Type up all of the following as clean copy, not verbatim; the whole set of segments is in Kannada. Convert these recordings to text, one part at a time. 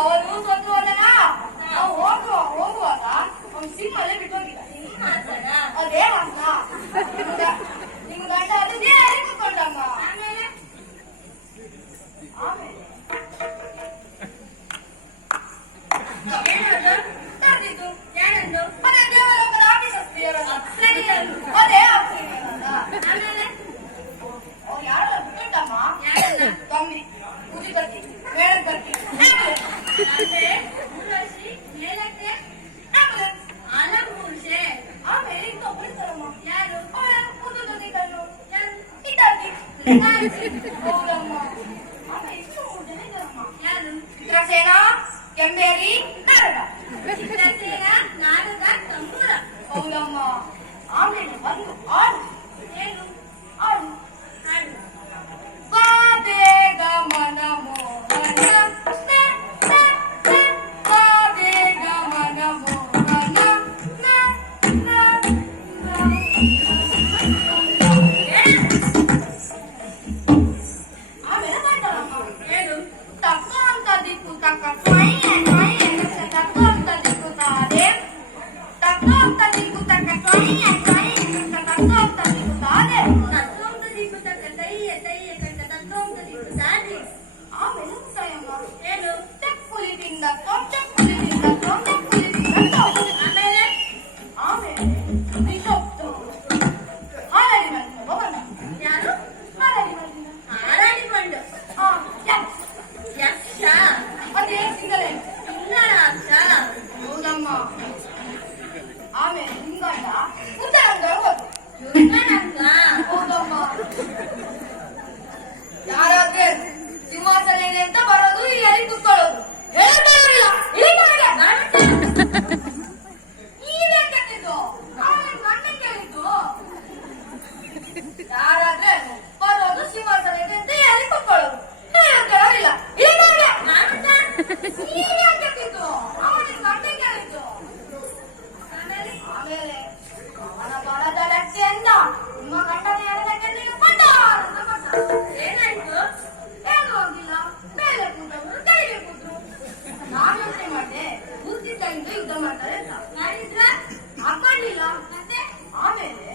ಅವರು ಸೊಂದು ಹೋದನ ನಾವು ಹೋಗುವಾಗ ಅವ್ನು ಸಿಂಹಲ್ಲೇ ಬಿಟ್ಟು ಹೋಗಿಲ್ಲ. ಅದೇ ಹಾಸನ ನಿಮ್ಮ ಗಂಡ ಅದೇ ಕುತ್ಕೊಂಡಮ್ಮ. ಆಮೇಲೆ ಕರೆದಿದ್ದು ಯಾರನ್ನು? ಅದೇ ದೇವಲೋಕದ ಆಫೀಸರ್ಸ್ತಿಯರಲ್ಲ, ಅದೇ ಆಮೇಲೆ ಅವ್ರು ಯಾರು ಬಿಟ್ಟಮ್ಮ? ಕಮ್ಮಿ ಪೂಜೆ ಬರ್ತಿ ಮೇಳ ಬರ್ತಿ ಆಮೇಲೆ ಇನ್ನೊಬ್ಬರಿದ್ದಾರಮ್ಮ. ಯಾರು? ಒಂದು ಜೊತೆಗನ್ನು ಇದ್ದಾಗಿ ಹೌದಮ್ಮ. ಆಮೇಲೆ ಇಷ್ಟು 3 ಜನ ಇದ್ದಾರಮ್ಮ. ಯಾರು? ಚಿತ್ರಸೇನ, ಕೆಂಬೇರಿ, ನಾರದ. ಚಿತ್ರಸೇನ, ನಾರದ, ತಂಬೂರ. ಹೌದಮ್ಮ. ಆಮೇಲೆ ಒಂದು ಆಡು. ಏನು ಆಡು? ಹಾಡು. ಬೇಗ ಮನ ಮೋಹನ ಬೇಗ ಮನ ಮೋಹನ. ಆಮೇಲೆ ಮಾಡ್ತಾರಮ್ಮ. ಏನು? ತಕ್ಕ ಅಂತ ದಿಕ್ಕು ತಕ್ಕ ತಕ್ಕ ಅಂತ ದಿಕ್ಕು ತಾದೆ ತಕ್ಕ ಅಂತ ದಿಕ್ಕು ತಕ್ಕ ತಕ್ಕ ಅಂತ ದಿಕ್ಕು ತಾದೆ ಆಮೇಲೆ ಮುಕ್ತಾಯಮ್ಮ. ಏನು? ಚಪ್ಪುಲಿ ತಿಂದಕ್ಕ ಚಪ್ಪುಲಿ ತಿಂದಕ್ಕ ಚಪ್ಪುಲಿ ತಿಂದಕ್ಕ. ಆಮೇಲೆ ಬಿಟ್ಟೋಗ್ತು ಹಾರಾಡಿ ಬಂದ ಭವನ. ಯಾರು? ಹಾರಾಡಿ ಬಂದ. ಹಾರಾಡಿ ಬಂದ. ಯಕ್ಷ. ಅದೇ ಸಿಂಗಲೇ ಸಿಂಗರಾಕ್ಷ. ಹೌದಮ್ಮ. ಆಮೇಲೆ ಹಿಂಗಂಡ ಉತ್ತರಂಗ ಹೋದು. ಹೌದಮ್ಮ. ಯಾರಾದ್ರೆ ಸಿಂಹಾಸನ ಇದೆ ಅಂತ ಬರೋದು, ಇಲ್ಲಿ ಕುತ್ಕೊಳ್ಳೋದು. ಹೇಳ್ತಾರಿಲ್ಲ ನೀವೇ ಕೇಳಿದ್ದು, ಆಮೇಲೆ ಗಂಡನ್ ಕೇಳಿದ್ದು. ಯಾರಾದ್ರೆ ಬರೋದು ಸಿಂಹಾಸನ ಇದೆ ಅಂತ ಹೇಳಿ ಕುತ್ಕೊಳ್ಳೋದು. ಕೇಳೋರಿಲ್ಲ ನೀವೇ ಕೇಳಿದ್ದು, ಆಮೇಲೆ ಗಂಡನ್ ಕೇಳಿದ್ದು. ಆಮೇಲೆ ಅವನ ಬರದ ವ್ಯಕ್ತಿಯಿಂದ ನಿಮ್ಮ ಗಂಡನ ಹೇಳದಕ್ಕೆ ನೀವು ಕೊಟ್ಟ ಅಂತ ಕೊಟ್ಟ. ಏನಾಯ್ತು? ಏನು ಹೋಗಿಲ್ಲ. ಮೇಲೆ ಕೂತವರು ಕೈಗೆ ಕೂತರು. ನಾನು ಯೋಚನೆ ಮಾಡಿದೆ ಪೂರ್ತಿ ಕೈಯಿಂದ ಯುದ್ಧ ಮಾಡ್ತಾರೆ ಅಂತ. ಮಾಡಿದ್ರ ಹಾಕೊಂಡಿಲ್ಲ. ಮತ್ತೆ ಆಮೇಲೆ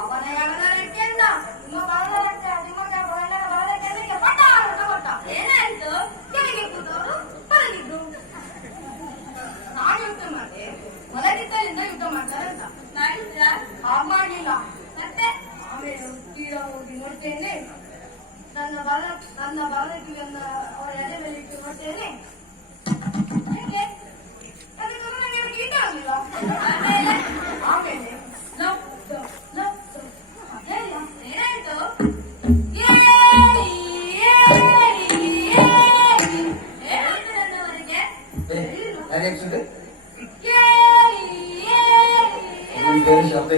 ಅವನ ಹೇಳದ ವ್ಯಕ್ತಿಯಿಂದ ನಿಮ್ಮ ಬರದ ವ್ಯಕ್ತಿ ನಿಮಗೆ ಬರದ ವ್ಯಕ್ತಿಗೆ ಕೊಟ್ಟ ಅಂತ ಕೊಟ್ಟ. ಏನಾಯ್ತು? ಕೈಗೆ ಕೂತವರು ಮಲಗಿದ್ರು. ನಾನು ಯೋಚನೆ ಮಾಡಿದೆ ಮಲಗಿದ್ದರಿಂದ ಯುದ್ಧ ಮಾಡ್ತಾರೆ ಅಂತ. ಮಾಡಿದ್ರ ಹಾಗೆ ಮಾಡಲಿಲ್ಲ. ಮತ್ತೆ ಆಮೇಲೆ ತೀರ ಹೋಗಿ ನೋಡ್ತೇನೆ. ನನ್ನ ಬಲಕಿಯನ್ನು ಅವರ ಎದೆ ಮೇಲೆ ಇಟ್ಟು ನೋಡ್ತೇನೆ. ಆಮೇಲೆ ಏನಾಯ್ತು? ಶಬ್ದ